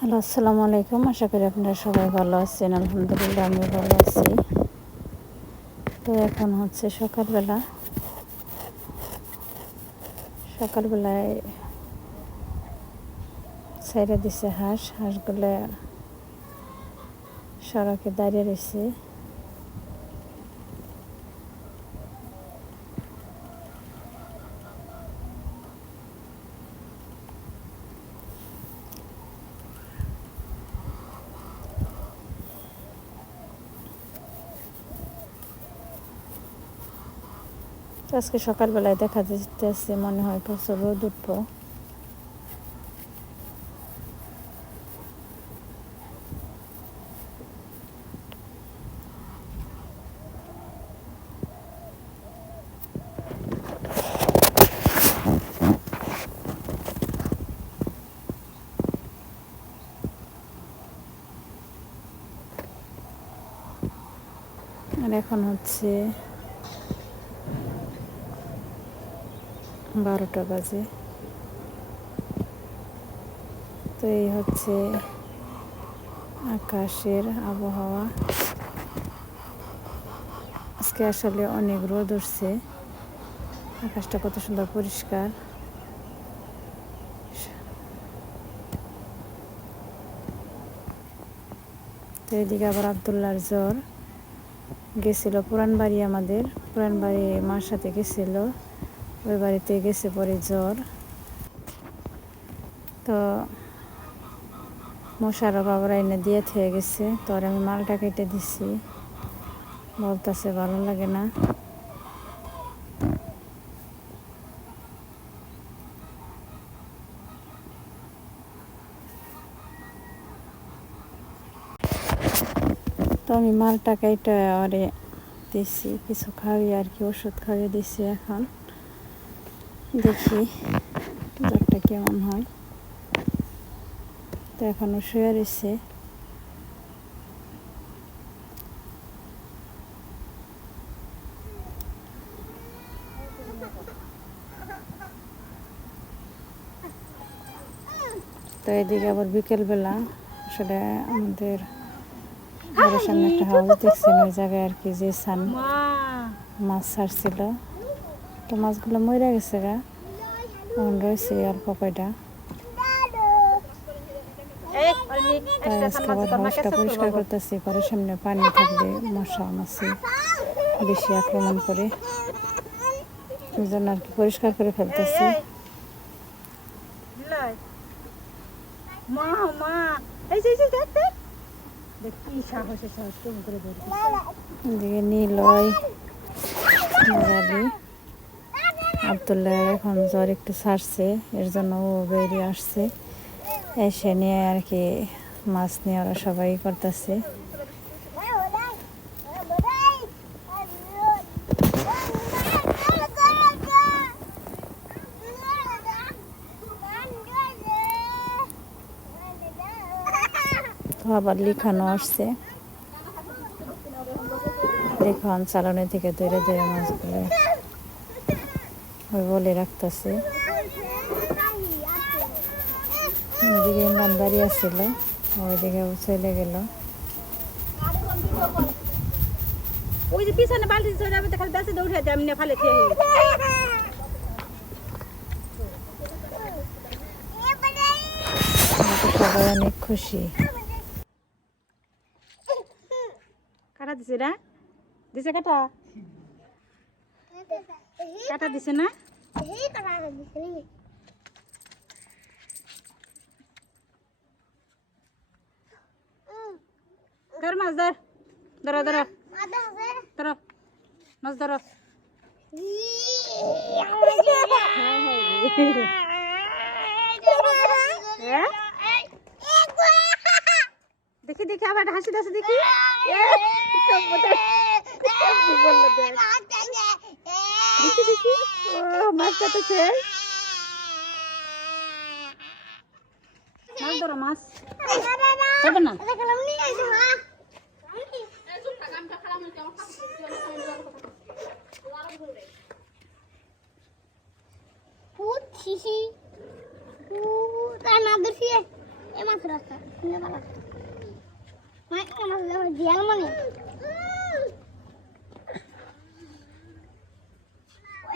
Hello, আসসালামু আলাইকুম। আশা করি আপনারা সবাই ভালো আছেন। আলহামদুলিল্লাহ আমি ভালো আছি। তো এখন হচ্ছে সকালবেলা। সকালবেলায় ছেড়ে দিছে হাঁস। হাঁসগুলো সড়কে দাঁড়িয়ে রয়েছে। আজকে সকালবেলায় দেখা যেতেছে মনে হয় প্রচুর রোদ উঠবো। এখন হচ্ছে বারোটা বাজে। তো এই হচ্ছে আকাশের আবহাওয়া। আজকে আসলে অনেক রোদ উঠছে। আকাশটা কত সুন্দর পরিষ্কার। তো এদিকে আবার আবদুল্লার জ্বর গেছিল পুরান বাড়ি আমাদের। পুরান বাড়ি মার সাথে গেছিল। ওই বাড়িতে গেছে পরে জ্বর। তো মশারও বাবার এনে দিয়ে থেকে গেছে, তো আমি মালটা কেটে দিছি। বলতেছে ভালো লাগে না। তো আমি মালটা কেটে আরে দিছি, কিছু খাবি আর কি, ওষুধ খাইয়ে দিছি এখন। দেখি জ্বরটা কেমন হয়। তো এখনও শুয়ে রয়েছে। তো এদিকে আবার বিকেলবেলা আসলে আমাদের ঘরের সামনে একটা হাউস দেখছেন ওই জায়গায় আর কি যে সান মাছ ছাড়ছিল তো মাছগুলো মরে গেছে গা। এখন রয়েছে অল্প কয়টা তাই আজকে আবার হাউসটা পরিষ্কার করতেছি ঘরের সামনে পানি থাকবে মশা মাছি বেশি আক্রমণ করে। জন্য আর কি পরিষ্কার করে ফেলতেছি। মা মা। এই যে দেখ দেখ। এদিকে নীলয় মুরালি আবদুল্লাহ এখন জ্বর একটু ছাড়ছে, এর জন্য ও বেরিয়ে আসছে। এসে নিয়ে আর কি মাছ নিয়ে ওরা সবাই করতেছে। আবার লিখানো আসছে। লিখন চালানো থেকে ধরে ধরে মাছগুলো ওই বলে রাখতেছে। ওইদিকে ইমরান দাঁড়িয়ে আসছিল ওইদিকে চলে গেল। ওই যে পিছনে বালতি চলে যাবে খালি বেঁচে দৌড়ে দেয় এমনি ফালে খেয়ে সবাই অনেক খুশি। কাটা দিছে না দিছে কাটা? কাটা দিছে না? ধর মাছ ধর। ধরো ধরো। ধরো। মাছ ধরো। হ্যাঁ? দেখি দেখি আবার হাসি দাসি দেখি। এ, কি বলল দেখ। দেখি ও মাছটা তো মাছ ধরো, মাছ হবে না Put sisi. Put anak bersih. এই মাছ রাস্তা মাছ যখন জিয়াল মানে ওই গপ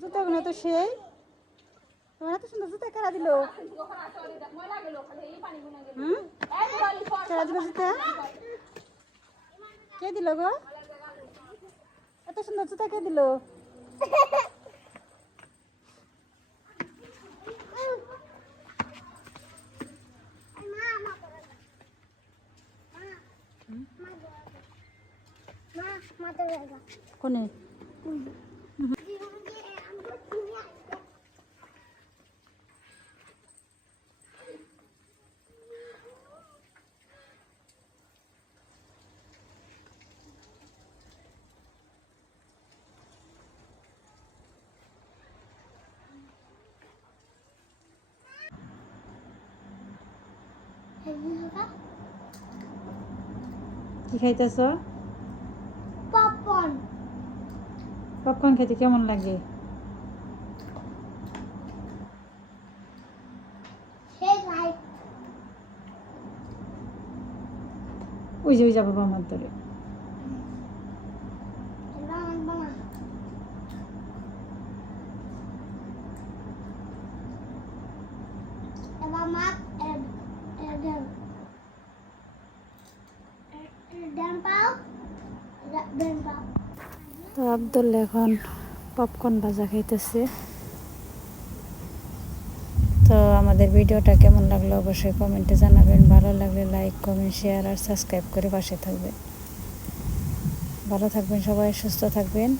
জুতাগুলো তো সেই। তোমার এত সুন্দর জুতা কারা দিল? কারা দিল জুতা? কে দিল গো? এত সুন্দর জুতা কে দিল? কোনে? কি খাইতেছ? পপকর্ন পপকর্ন খেতে কেমন লাগে? ওই যে ওই যাব আমার ধরে। বাবা তো আবদুল্লা এখন পপকর্ন ভাজা খাইতেছে। তো আমাদের ভিডিওটা কেমন লাগল অবশ্যই কমেন্টে জানাবেন। ভালো লাগলে লাইক কমেন্ট শেয়ার আর সাবস্ক্রাইব করে পাশে থাকবেন। ভালো থাকবেন সবাই, সুস্থ থাকবেন।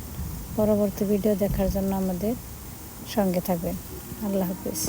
পরবর্তী ভিডিও দেখার জন্য আমাদের সঙ্গে থাকবেন। আল্লাহ হাফিজ।